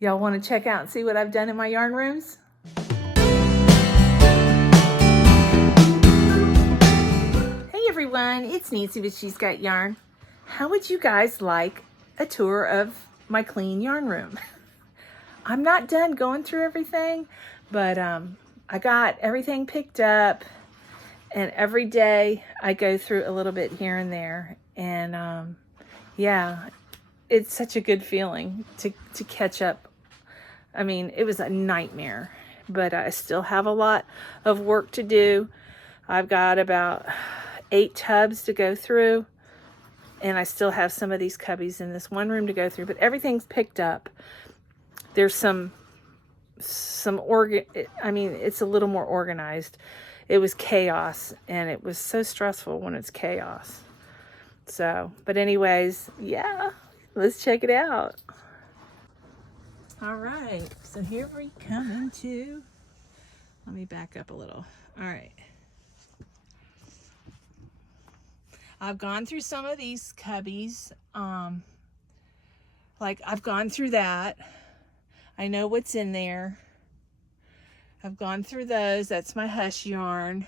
Y'all want to check out and see what I've done in my yarn rooms? Hey everyone, it's Nancy with She's Got Yarn. How would you guys like a tour of my clean yarn room? I'm not done going through everything, but I got everything picked up, and every day I go through a little bit here and there, and yeah, it's such a good feeling to catch up. I mean, it was a nightmare, but I still have a lot of work to do. I've got about 8 tubs to go through, and I still have some of these cubbies in this one room to go through, but everything's picked up. There's some it's a little more organized. It was chaos, and it was so stressful when it's chaos. So, but anyways, yeah, let's check it out. All right, so here we come into, let me back up a little. All right. I've gone through some of these cubbies. Like I've gone through that. I know what's in there. I've gone through those. That's my Hush yarn.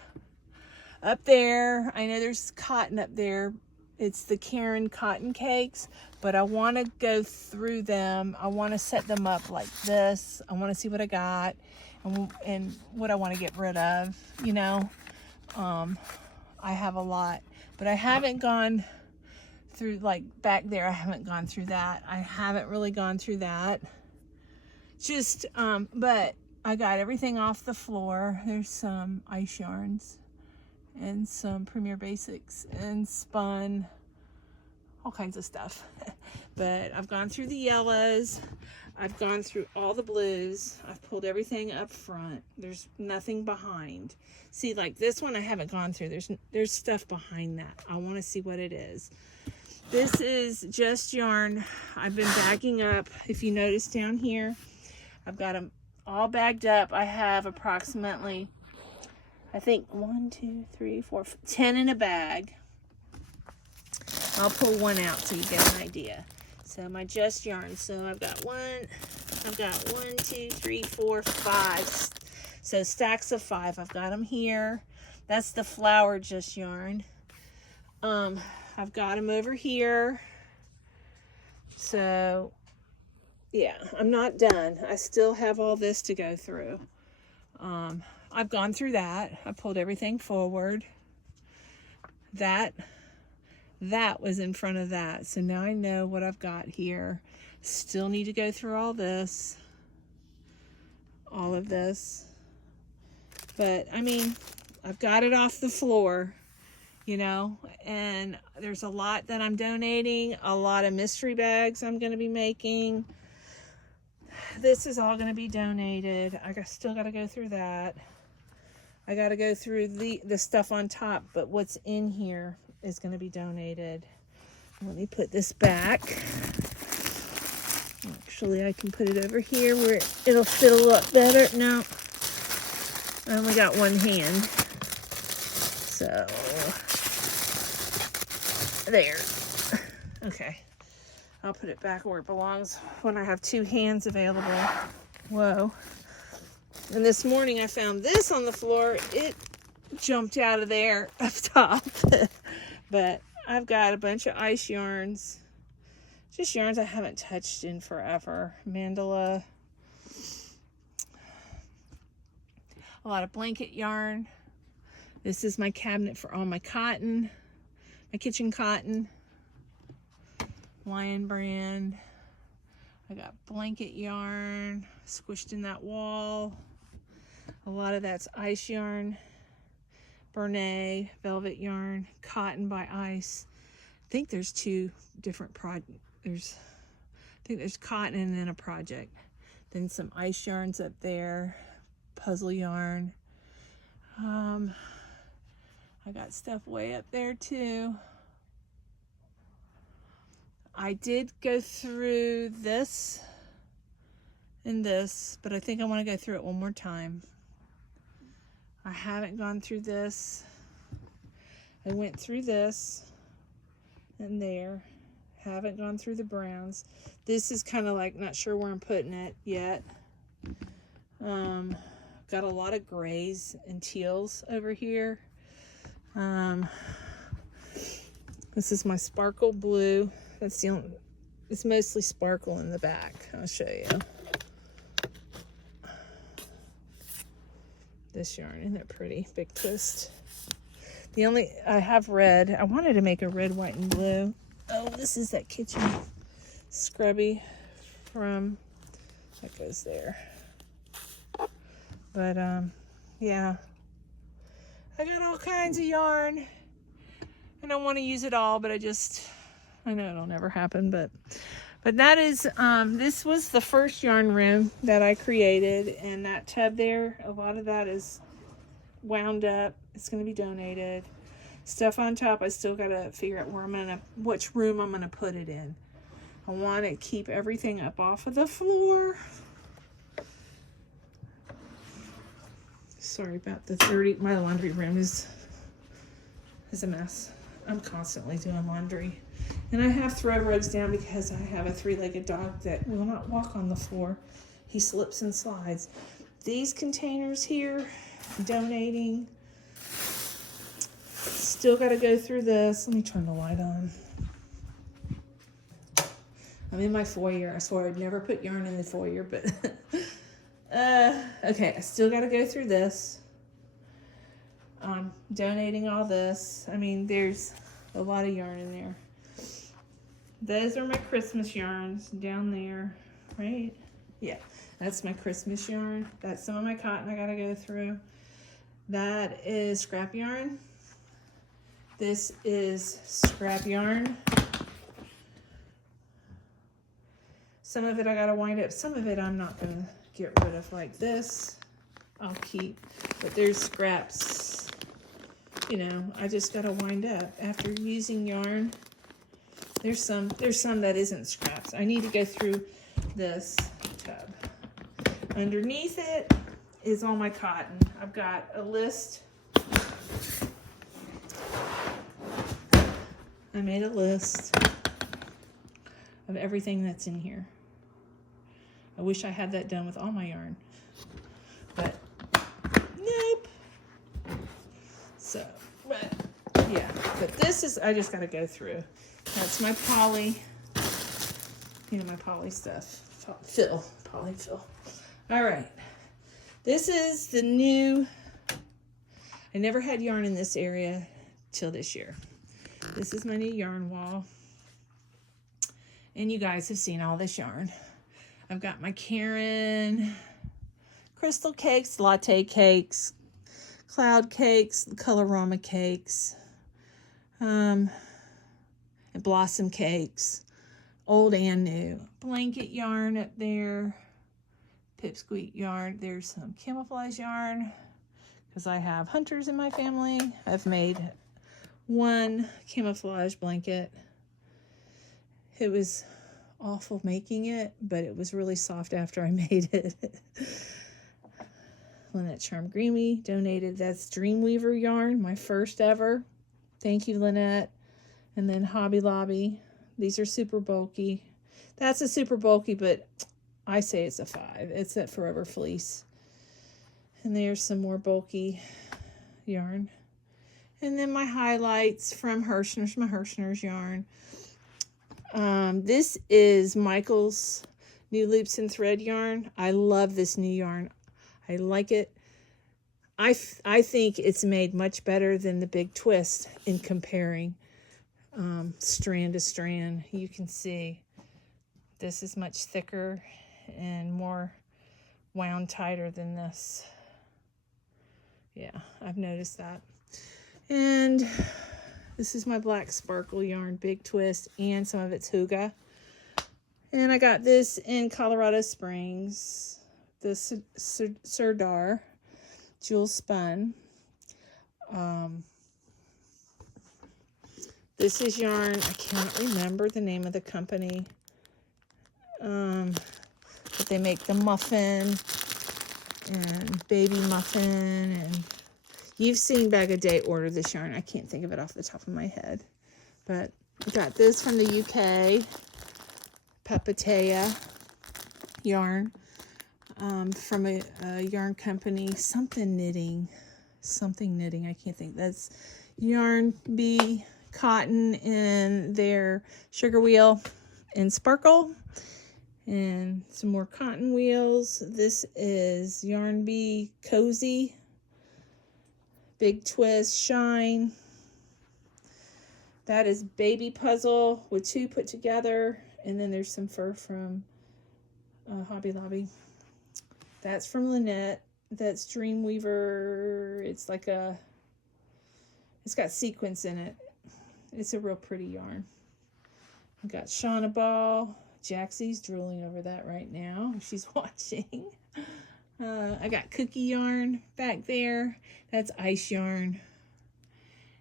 Up there, I know there's cotton up there. It's the Karen cotton cakes, but I want to go through them. I want to set them up like this. I want to see what I got and what I want to get rid of, you know. I have a lot, but I haven't gone through, like back there, I haven't gone through that. I haven't really gone through that. Just, but I got everything off the floor. There's some ice yarns and some Premier Basics and spun, all kinds of stuff. But I've gone through the yellows. I've gone through all the blues. I've pulled everything up front. There's nothing behind. See, like this one I haven't gone through. There's stuff behind that. I want to see what it is. This is just yarn. I've been bagging up. If you notice down here, I've got them all bagged up. I have approximately, I think 1, 2, 3, 4, 10 in a bag. I'll pull one out so you get an idea. So my just yarn. So I've got 1, 2, 3, 4, 5. So stacks of 5. I've got them here. That's the flower just yarn. I've got them over here. So yeah, I'm not done. I still have all this to go through. I've gone through that. I pulled everything forward. That was in front of that. So now I know what I've got here. Still need to go through all this. All of this. But, I mean, I've got it off the floor, you know. And there's a lot that I'm donating. A lot of mystery bags I'm going to be making. This is all going to be donated. Still got to go through that. I got to go through the stuff on top, but what's in here is going to be donated. Let me put this back. Actually, I can put it over here where it'll fit a lot better. No, I only got one hand. So, there. Okay. I'll put it back where it belongs when I have 2 hands available. Whoa. And this morning I found this on the floor. It jumped out of there up top. But I've got a bunch of ice yarns. Just yarns I haven't touched in forever. Mandala. A lot of blanket yarn. This is my cabinet for all my cotton. My kitchen cotton. Lion brand. I got blanket yarn squished in that wall. A lot of that's ice yarn. Bernay, velvet yarn, cotton by ice. I think there's 2 different I think there's cotton and then a project. Then some ice yarns up there. Puzzle yarn. I got stuff way up there too. I did go through this and this, but I think I want to go through it one more time. I haven't gone through this. I went through this and there. Haven't gone through the browns. This is kind of like, not sure where I'm putting it yet. Got a lot of grays and teals over here. This is my sparkle blue. That's the only, it's mostly sparkle in the back. I'll show you. This yarn, isn't that pretty? Big twist. The only, I have red. I wanted to make a red, white, and blue. Oh, this is that kitchen scrubby from, that goes there. But, yeah. I got all kinds of yarn. I don't want to use it all, but I know it'll never happen, but that is, this was the first yarn room that I created, and that tub there, a lot of that is wound up. It's going to be donated. Stuff on top, I still got to figure out which room I'm going to put it in. I want to keep everything up off of the floor. Sorry about the my laundry room is a mess. I'm constantly doing laundry. And I have throw rugs down because I have a 3-legged dog that will not walk on the floor. He slips and slides. These containers here, donating. Still got to go through this. Let me turn the light on. I'm in my foyer. I swore I'd never put yarn in the foyer, but okay, I still got to go through this. Donating all this. I mean, there's a lot of yarn in there. Those are my Christmas yarns down there, right? Yeah, that's my Christmas yarn. That's some of my cotton I gotta go through. That is scrap yarn. This is scrap yarn. Some of it I gotta wind up. Some of it I'm not gonna get rid of, like this. I'll keep, but there's scraps. You know, I just gotta wind up after using yarn. There's some that isn't scraps. I need to go through this tub. Underneath it is all my cotton. I've got a list. I made a list of everything that's in here. I wish I had that done with all my yarn, but nope. So, but yeah, but this is, I just got to go through. That's my poly, my poly stuff. Poly fill. All right. This is the new, I never had yarn in this area till this year. This is my new yarn wall. And you guys have seen all this yarn. I've got my Karen crystal cakes, latte cakes, cloud cakes, colorama cakes, and blossom cakes, old and new. Blanket yarn up there, pipsqueak yarn. There's some camouflage yarn because I have hunters in my family. I've made one camouflage blanket. It was awful making it, but it was really soft after I made it. Lynette Charm Greeny donated. That's Dreamweaver yarn, my first ever. Thank you, Lynette. And then Hobby Lobby. These are super bulky. That's a super bulky, but I say it's a 5. It's that Forever Fleece. And there's some more bulky yarn. And then my highlights from Hirschner's, my Hirschner's yarn. This is Michael's new Loops and Thread yarn. I love this new yarn. I like it. I think it's made much better than the Big Twist in comparing strand to strand. You can see this is much thicker and more wound tighter than this. Yeah, I've noticed that. And this is my black sparkle yarn, Big Twist, and some of it's Huga. And I got this in Colorado Springs, the Serdar Jewel Spun. This is yarn, I can't remember the name of the company, but they make the muffin and baby muffin, and you've seen Bag a Day order this yarn. I can't think of it off the top of my head, but I got this from the UK, Papatea yarn, from a yarn company, something knitting, I can't think. That's Yarn Bee Cotton in their sugar wheel and sparkle, and some more cotton wheels. This is Yarn Bee Cozy, Big Twist Shine. That is Baby Puzzle with 2 put together, and then there's some fur from Hobby Lobby. That's from Lynette. That's Dreamweaver. It's like it's got sequins in it. It's a real pretty yarn. I got Shauna Ball. Jaxie's drooling over that right now. She's watching. I got Cookie Yarn back there. That's Ice Yarn.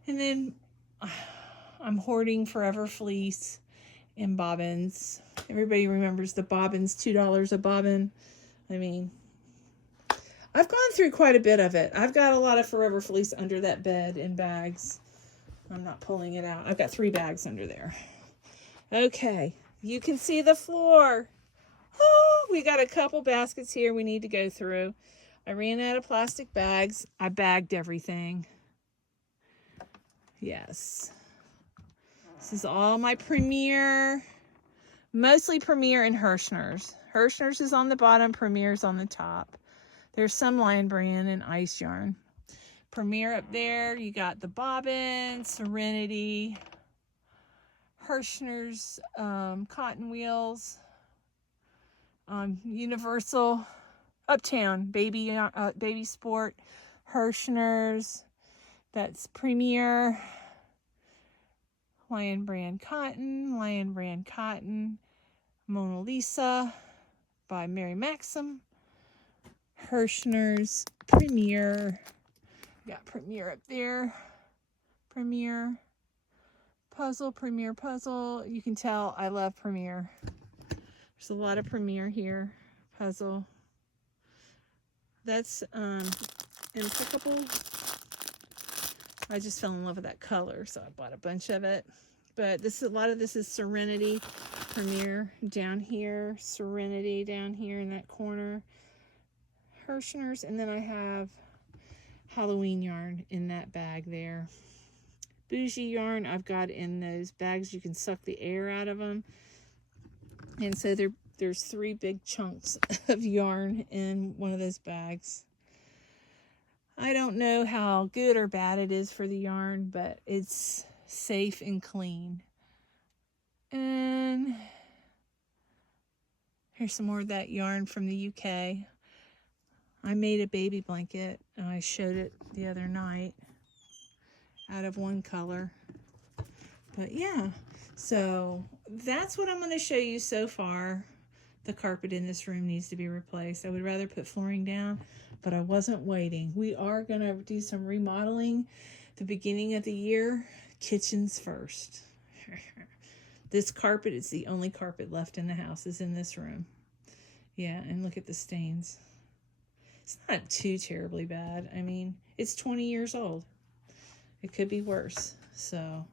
And then I'm hoarding Forever Fleece and bobbins. Everybody remembers the bobbins, $2 a bobbin. I mean, I've gone through quite a bit of it. I've got a lot of Forever Fleece under that bed in bags. I'm not pulling it out. I've got 3 bags under there. Okay, you can see the floor. Oh, we got a couple baskets here we need to go through. I ran out of plastic bags. I bagged everything. Yes. This is all my Premier, mostly Premier and Hirschner's. Hirschner's is on the bottom, Premier's on the top. There's some Lion Brand and Ice Yarn. Premier up there, you got the bobbin, Serenity, Hirschner's cotton wheels, Universal, Uptown, Baby Sport, Hirschner's, that's Premier, Lion Brand Cotton, Mona Lisa by Mary Maxim, Hirschner's, Premier, got Premier up there, Premier Puzzle. You can tell I love Premier. There's a lot of Premier here. Puzzle. That's Impeccable. I just fell in love with that color, so I bought a bunch of it. But a lot of this is Serenity, Premier down here, Serenity down here in that corner, Hirschner's, and then I have Halloween yarn in that bag there. Bougie yarn I've got in those bags. You can suck the air out of them. And so there's 3 big chunks of yarn in one of those bags. I don't know how good or bad it is for the yarn, but it's safe and clean. And here's some more of that yarn from the UK. I made a baby blanket, and I showed it the other night out of one color. But yeah, so that's what I'm going to show you so far. The carpet in this room needs to be replaced. I would rather put flooring down, but I wasn't waiting. We are going to do some remodeling the beginning of the year. Kitchens first. This carpet is the only carpet left in the house, is in this room. Yeah, and look at the stains. It's not too terribly bad. I mean, it's 20 years old. It could be worse. So,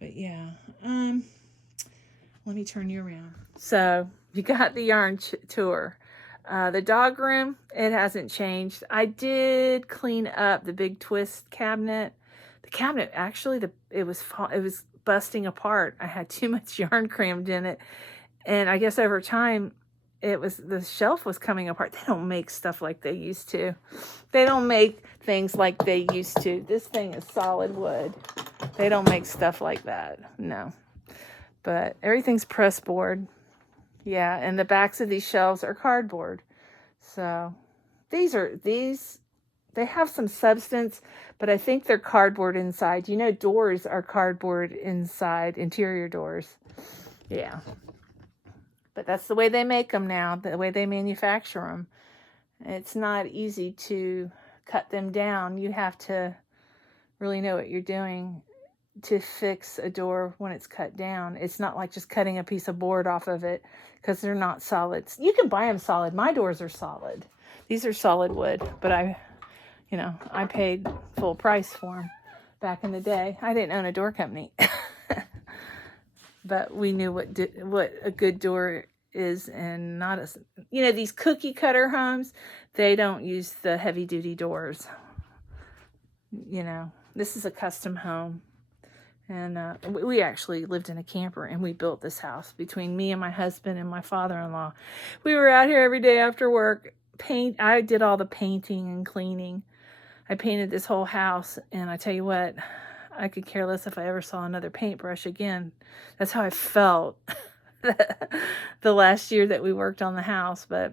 but yeah. Let me turn you around. So, you got the yarn tour. The dog room, it hasn't changed. I did clean up the big twist cabinet. The cabinet, actually, it was busting apart. I had too much yarn crammed in it. And I guess over time, the shelf was coming apart. They don't make stuff like they used to. They don't make things like they used to. This thing is solid wood. They don't make stuff like that. No. But everything's press board. Yeah, and the backs of these shelves are cardboard. So they have some substance, but I think they're cardboard inside. You know, doors are cardboard inside, interior doors. Yeah. But that's the way they make them now, the way they manufacture them. It's not easy to cut them down. You have to really know what you're doing to fix a door when it's cut down. It's not like just cutting a piece of board off of it, because they're not solid. You can buy them solid. My doors are solid. These are solid wood, but I paid full price for them back in the day. I didn't own a door company. but we knew what a good door is, and not a, you know, these cookie cutter homes, they don't use the heavy duty doors. You know, this is a custom home. And we actually lived in a camper, and we built this house between me and my husband and my father-in-law. We were out here every day after work. I did all the painting and cleaning. I painted this whole house, and I tell you what, I could care less if I ever saw another paintbrush again. That's how I felt the last year that we worked on the house. But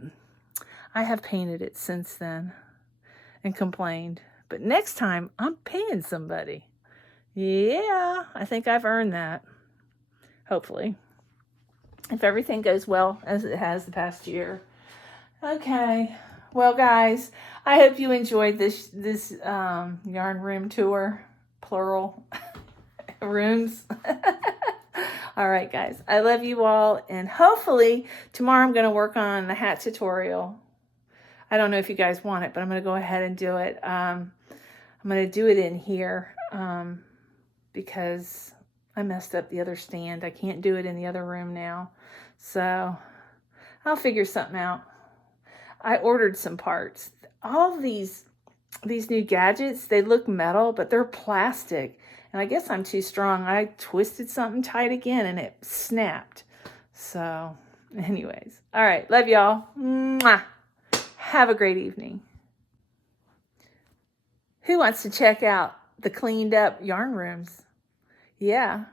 I have painted it since then and complained. But next time, I'm paying somebody. Yeah, I think I've earned that. Hopefully. If everything goes well as it has the past year. Okay. Well, guys, I hope you enjoyed this yarn room tour. Plural. Rooms. All right, guys. I love you all. And hopefully tomorrow I'm going to work on the hat tutorial. I don't know if you guys want it, but I'm going to go ahead and do it. I'm going to do it in here. Because I messed up the other stand. I can't do it in the other room now. So I'll figure something out. I ordered some parts. All these new gadgets, they look metal, but they're plastic. And I guess I'm too strong. I twisted something tight again and it snapped. So anyways. All right. Love y'all. Mwah. Have a great evening. Who wants to check out the cleaned up yarn rooms? Yeah,